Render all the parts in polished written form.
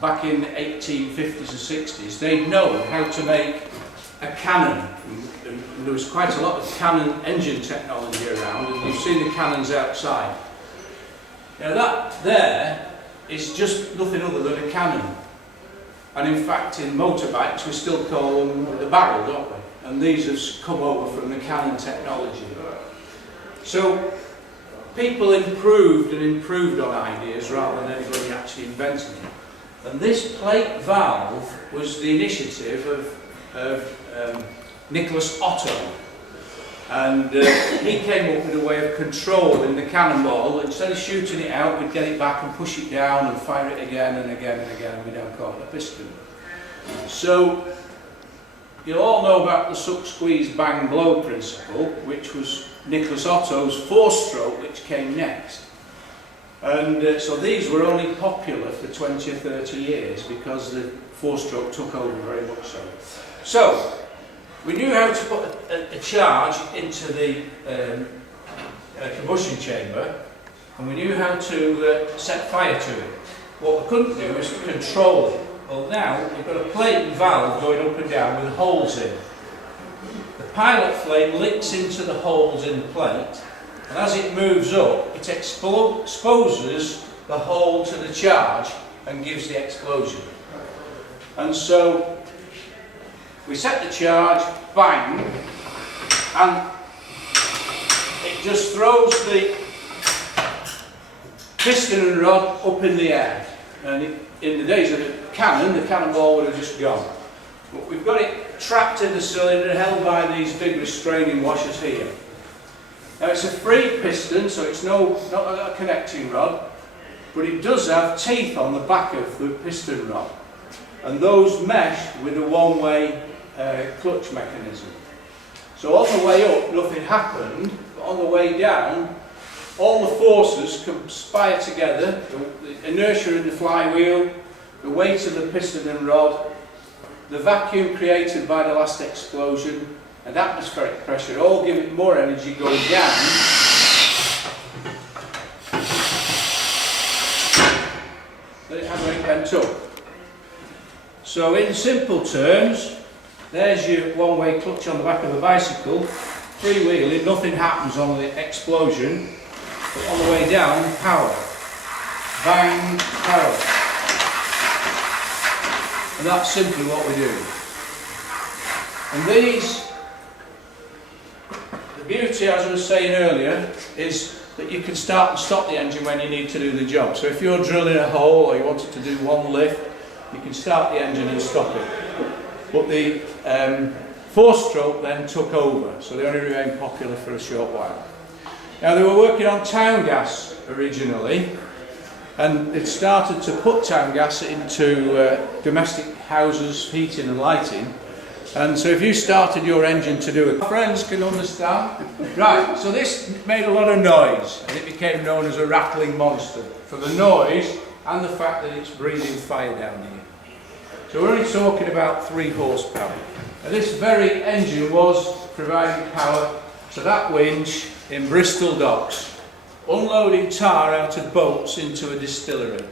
back in the 1850s and 60s, they'd known how to make a cannon. And there was quite a lot of cannon engine technology around, and you've seen the cannons outside. Now that there is just nothing other than a cannon. And in fact, in motorbikes, we still call them the barrel, don't we? And these have come over from the cannon technology. So people improved and improved on ideas rather than anybody actually inventing them. And this plate valve was the initiative of Nicholas Otto. And he came up with a way of controlling the cannonball. Instead of shooting it out, we'd get it back and push it down and fire it again and again and again, and we don't call it a piston. So you'll all know about the suck, squeeze, bang, blow principle, which was Nicholas Otto's 4-stroke, which came next. And so these were only popular for 20 or 30 years because the 4-stroke took over very much so. So we knew how to put a charge into the combustion chamber, and we knew how to set fire to it. What we couldn't do was to control it. Well, now we've got a plate and valve going up and down with holes in. The pilot flame licks into the holes in the plate, and as it moves up, it exposes the hole to the charge and gives the explosion. And so we set the charge, bang, and it just throws the piston and rod up in the air. And in the days of the cannonball would have just gone. But we've got it trapped in the cylinder, held by these big restraining washers here. Now it's a free piston, so it's not a connecting rod, but it does have teeth on the back of the piston rod, and those mesh with a one-way clutch mechanism. So on the way up, nothing happened, but on the way down, all the forces conspire together, the inertia in the flywheel, the weight of the piston and rod, the vacuum created by the last explosion, and atmospheric pressure all give it more energy going down. Than it had when it went up. So in simple terms, there's your one-way clutch on the back of a bicycle, freewheeling, nothing happens on the explosion, but on the way down, power. Bang, power. And that's simply what we do. And these, the beauty, as I was saying earlier, is that you can start and stop the engine when you need to do the job. So if you're drilling a hole or you wanted to do one lift, you can start the engine and stop it. But the 4-stroke then took over, so they only remained popular for a short while. Now they were working on town gas originally, and it started to put town gas into domestic houses, heating and lighting. And so if you started your engine to do it, friends can understand. Right, so this made a lot of noise, and it became known as a rattling monster, for the noise and the fact that it's breathing fire down here. So we're only talking about 3 horsepower. And this very engine was providing power to that winch in Bristol docks, unloading tar out of boats into a distillery.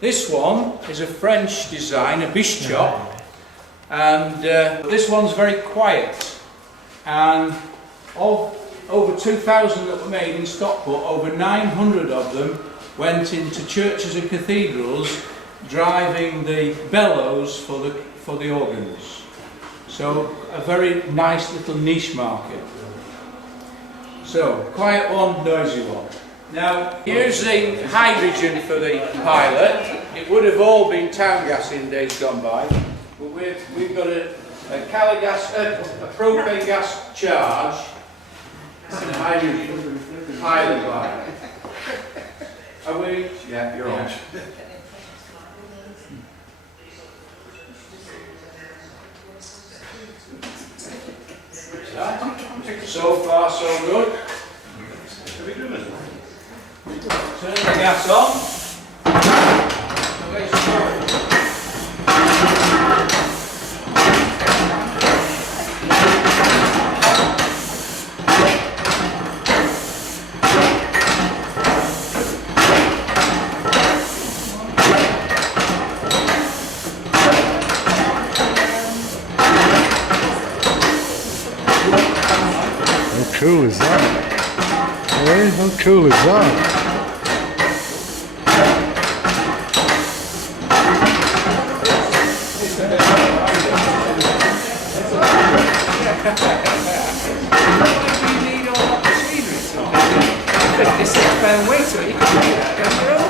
This one is a French design, a Bischoff, and this one's very quiet. And of over 2,000 that were made in Stockport, over 900 of them went into churches and cathedrals, driving the bellows for the organs. So a very nice little niche market. So, quiet one, noisy one. Now, here's the hydrogen for the pilot. It would have all been town gas in days gone by, but we've got a propane gas charge and a hydrogen pilot line. Are we? Yeah, you're on. So far, so good. Turn the gas on. cool is that? Eh? How cool is that? It's £6 weight, so you can do that on your own.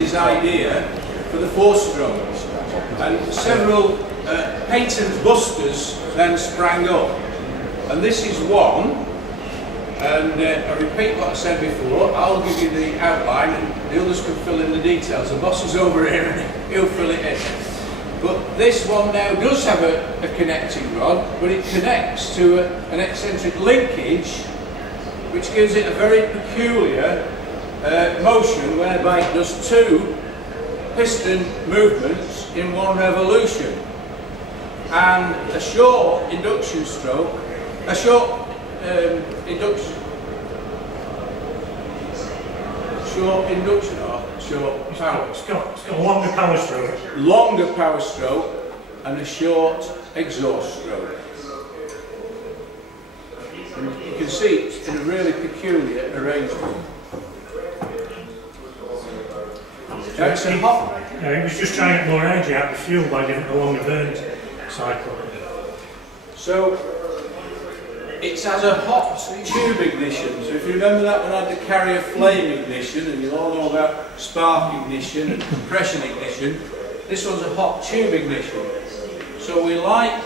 His idea for the four-strokes, and several patent busters then sprang up, and this is one. And I repeat what I said before, I'll give you the outline and the others can fill in the details. The boss is over here and he'll fill it in. But this one now does have a connecting rod, but it connects to an eccentric linkage, which gives it a very peculiar motion whereby it does two piston movements in one revolution. And a short induction stroke, a short induction or short power. It's got a longer power stroke. Longer power stroke and a short exhaust stroke. And you can see it's in a really peculiar arrangement. Now it's a hot. He was just trying to get more energy out of the fuel by giving it a longer burn cycle. So it has a hot tube ignition. So if you remember that one had the carrier flame ignition, and you all know about spark ignition and compression ignition, this one's a hot tube ignition. So we light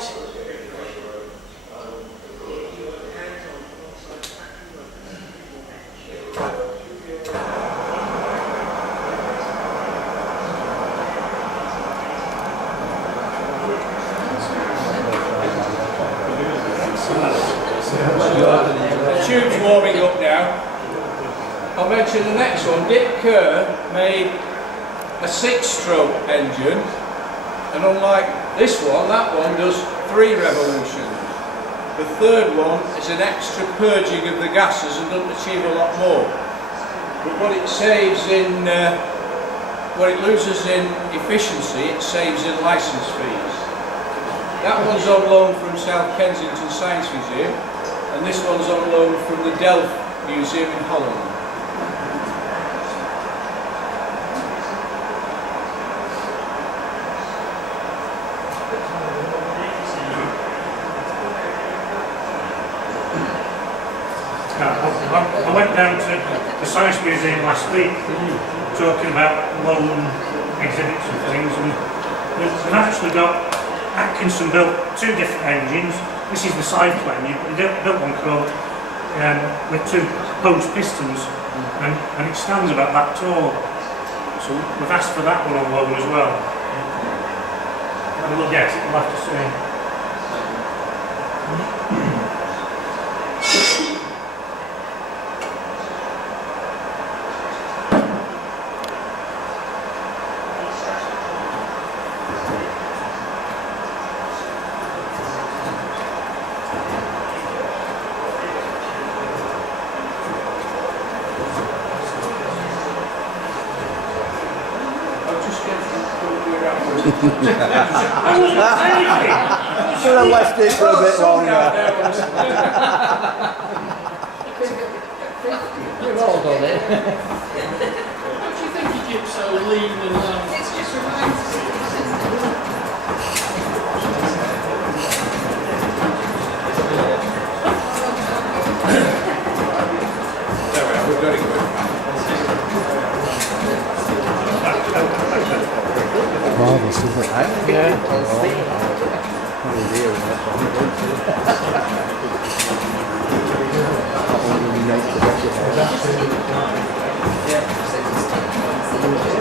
the tube's warming up now. I'll mention the next one. Dick Kerr made a 6-stroke engine, and unlike this one, that one does 3 revolutions. The third one is an extra purging of the gases and doesn't achieve a lot more. But what it saves in, what it loses in efficiency, it saves in licence fees. That one's on loan from South Kensington Science Museum, and this one's on loan from the Delft Museum in Holland. I went down to the Science Museum last week talking about loan exhibits and things, and they've actually got Atkinson built 2 different engines. This is the cyclone. They built one called with 2 post pistons, and it stands about that tall. So we've asked for that one on loan as well. And we'll get it, we'll have to see. Should have left it for a bit longer. We've all done it. How do you think he keeps so lean and It's just reminds me. There we are, we've got it good. That's it.